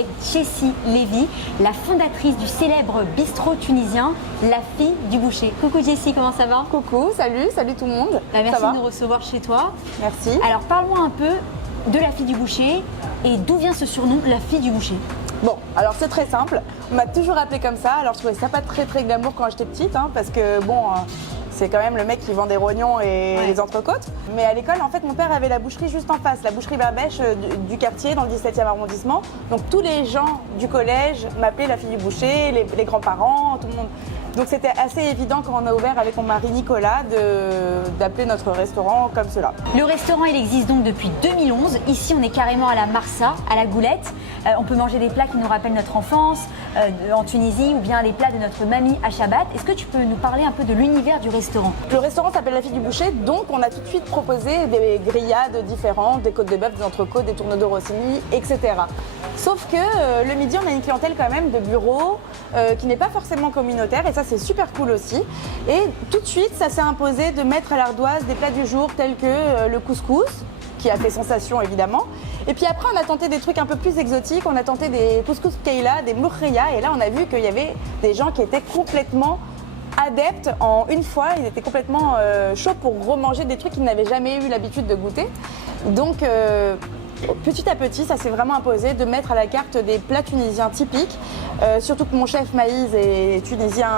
avec Jessie Lévy, la fondatrice du célèbre bistrot tunisien La Fille du Boucher. Coucou Jessie, comment ça va? Coucou, salut tout le monde. Merci de nous recevoir chez toi. Merci. Alors parle-moi un peu de La Fille du Boucher et d'où vient ce surnom La Fille du Boucher? Bon, alors c'est très simple. On m'a toujours appelé comme ça. Alors je trouvais ça pas très glamour quand j'étais petite, parce que bon, c'est quand même le mec qui vend des rognons et les entrecôtes. Mais à l'école, en fait, mon père avait la boucherie juste en face, la boucherie Barbèche du quartier, dans le 17e arrondissement. Donc tous les gens du collège m'appelaient La Fille du Boucher, les grands-parents, tout le monde. Donc c'était assez évident quand on a ouvert avec mon mari Nicolas d'appeler notre restaurant comme cela. Le restaurant, il existe donc depuis 2011. Ici, on est carrément à la Marsa, à la Goulette. On peut manger des plats qui nous rappellent notre enfance en Tunisie ou bien des plats de notre mamie à Shabbat. Est-ce que tu peux nous parler un peu de l'univers du restaurant? Le restaurant s'appelle La Fille du Boucher, donc on a tout de suite proposé des grillades différentes, des côtes de bœuf, des entrecôtes, des tourneaux de rossini, etc. Sauf que le midi, on a une clientèle quand même de bureau qui n'est pas forcément communautaire et ça c'est super cool aussi. Et tout de suite, ça s'est imposé de mettre à l'ardoise des plats du jour tels que le couscous, qui a fait sensation évidemment. Et puis après, on a tenté des trucs un peu plus exotiques, on a tenté des couscous keila, des mourriya, et là on a vu qu'il y avait des gens qui étaient complètement adeptes en une fois, ils étaient complètement chauds pour remanger des trucs qu'ils n'avaient jamais eu l'habitude de goûter. Donc petit à petit, ça s'est vraiment imposé de mettre à la carte des plats tunisiens typiques, surtout que mon chef Maïs est tunisien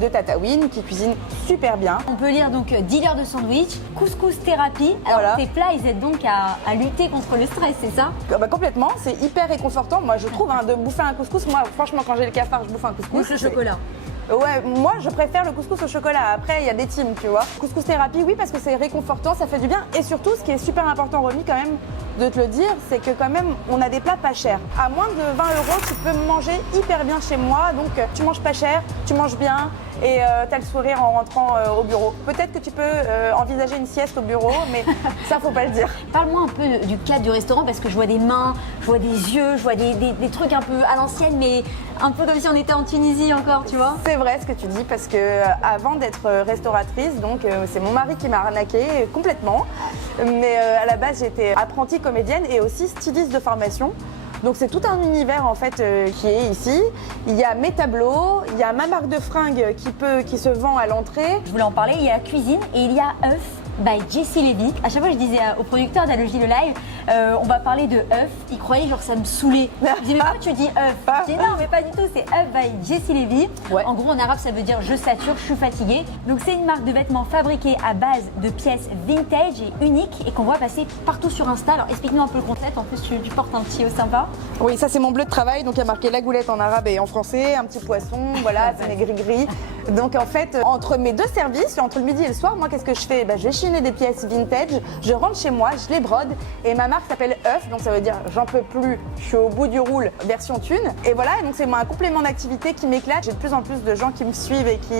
de Tataouine, qui cuisine super bien. On peut lire donc dealer de sandwich, couscous thérapie. Alors Voilà. tes plats, ils aident donc à lutter contre le stress, c'est ça? Bah, complètement, c'est hyper réconfortant. Moi, je trouve de bouffer un couscous. Moi, franchement, quand j'ai le cafard, je bouffe un couscous. Le chocolat. Ouais, moi je préfère le couscous au chocolat. Après, il y a des teams, tu vois. Couscous thérapie, oui, parce que c'est réconfortant, ça fait du bien. Et surtout, ce qui est super important, Romy, quand même, de te le dire, c'est que quand même, on a des plats pas chers. À moins de 20 €, tu peux manger hyper bien chez moi. Donc, tu manges pas cher, tu manges bien et tu as le sourire en rentrant au bureau. Peut-être que tu peux envisager une sieste au bureau, mais ça, faut pas le dire. Parle-moi un peu du cadre du restaurant parce que je vois des mains, je vois des yeux, je vois des trucs un peu à l'ancienne, mais un peu comme si on était en Tunisie encore, tu vois. C'est vrai ce que tu dis parce que avant d'être restauratrice, donc c'est mon mari qui m'a arnaquée complètement. Mais à la base, j'étais apprentie comédienne et aussi styliste de formation. Donc c'est tout un univers en fait qui est ici. Il y a mes tableaux, il y a ma marque de fringues qui se vend à l'entrée. Je voulais en parler, il y a la cuisine et il y a œuf by Jessie Lévy. À chaque fois, je disais au producteur d'Analogie le live, on va parler de œuf. Il croyait genre ça me saoulait. Je disais mais pourquoi tu dis œuf? Je dis non mais pas du tout, c'est œuf by Jessie Lévy. Ouais. En gros en arabe ça veut dire je sature, je suis fatiguée. Donc c'est une marque de vêtements fabriquée à base de pièces vintage et uniques et qu'on voit passer partout sur Insta. Alors explique-nous un peu le concept, en plus tu portes un petit haut sympa. Oui, ça c'est mon bleu de travail, donc il y a marqué la goulette en arabe et en français, un petit poisson, voilà, c'est mes gris-gris. Donc en fait, entre mes deux services, entre le midi et le soir, moi qu'est-ce que je fais? Je vais chiner des pièces vintage, je rentre chez moi, je les brode et ma marque s'appelle œuf, donc ça veut dire j'en peux plus, je suis au bout du roule, version thune. Et voilà, donc c'est un complément d'activité qui m'éclate. J'ai de plus en plus de gens qui me suivent et qui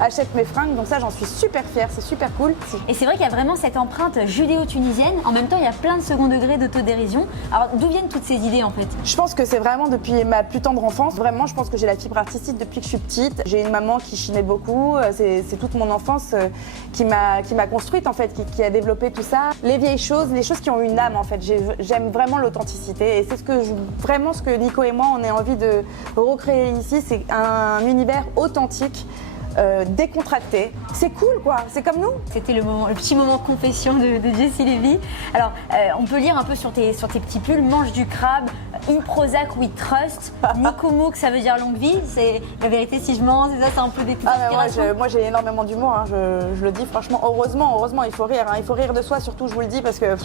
achètent mes fringues, donc ça j'en suis super fière, c'est super cool. Et c'est vrai qu'il y a vraiment cette empreinte judéo-tunisienne. En même temps, il y a plein de second degré d'autodérision. Alors d'où viennent toutes ces idées en fait? Je pense que c'est vraiment depuis ma plus tendre enfance. Vraiment, je pense que j'ai la fibre artistique depuis que je suis petite. J'ai une maman qui chinait beaucoup. C'est toute mon enfance qui m'a construite en fait, qui a développé tout ça. Les vieilles choses, les choses qui ont une âme en fait. J'aime vraiment l'authenticité et c'est vraiment ce que Nico et moi on a envie de recréer ici. C'est un univers authentique. Décontracté. C'est cool quoi, c'est comme nous. C'était le petit moment confession de Jessie Lévy. Alors, on peut lire un peu sur tes petits pulls, mange du crabe, une Prozac with trust, Nikomouk, ça veut dire longue vie, c'est la vérité si je mens, c'est ça, c'est un peu des petites inspirations. Moi j'ai énormément d'humour, je le dis franchement, heureusement il faut rire de soi surtout, je vous le dis parce que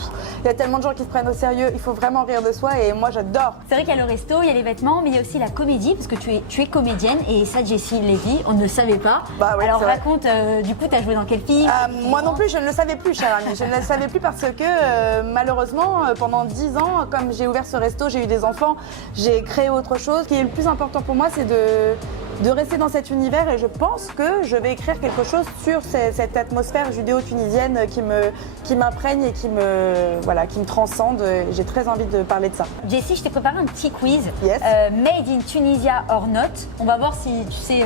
il y a tellement de gens qui se prennent au sérieux, il faut vraiment rire de soi et moi j'adore. C'est vrai qu'il y a le resto, il y a les vêtements, mais il y a aussi la comédie parce que tu es comédienne et ça Jessie Lévy, on ne le savait pas. Bah oui, alors c'est vrai. raconte, du coup tu as joué dans quel film? Moi non plus, je ne le savais plus, chère amie. Je ne le savais plus parce que malheureusement, pendant 10 ans, comme j'ai ouvert ce resto, j'ai eu des enfants, j'ai créé autre chose. Ce qui est le plus important pour moi, c'est de rester dans cet univers et je pense que je vais écrire quelque chose sur cette atmosphère judéo-tunisienne qui m'imprègne et qui me transcende. J'ai très envie de parler de ça. Jessie, je t'ai préparé un petit quiz. Yes. Made in Tunisia or not. On va voir si tu sais.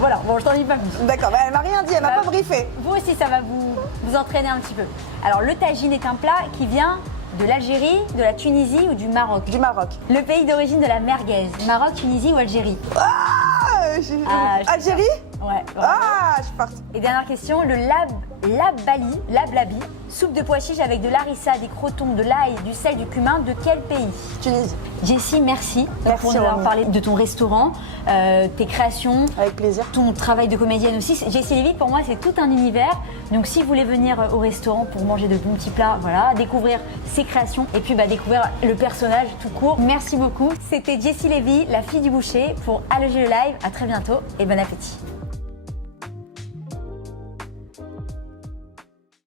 Voilà, bon, je t'en dis pas plus. D'accord, elle m'a rien dit, elle m'a pas briefé. Vous aussi, ça va vous entraîner un petit peu. Alors, le tagine est un plat qui vient De l'Algérie, de la Tunisie ou du Maroc? Du Maroc. Le pays d'origine de la merguez? Maroc, Tunisie ou Algérie? Algérie? Ouais. Ah, je suis partie. Et dernière question, le lablabi, soupe de pois chiches avec de l'harissa, des crotons, de l'ail, du sel, du cumin, de quel pays? Tunisie. Jessie, merci pour nous Romy. avoir parlé de ton restaurant, tes créations, Avec plaisir. ton travail de comédienne aussi. Jessie Lévy, pour moi, c'est tout un univers. Donc, si vous voulez venir au restaurant pour manger de bons petits plats, voilà, découvrir ses créations et puis découvrir le personnage tout court. Merci beaucoup. C'était Jessie Lévy, la fille du boucher, pour Alloger le live. À très bientôt et bon appétit.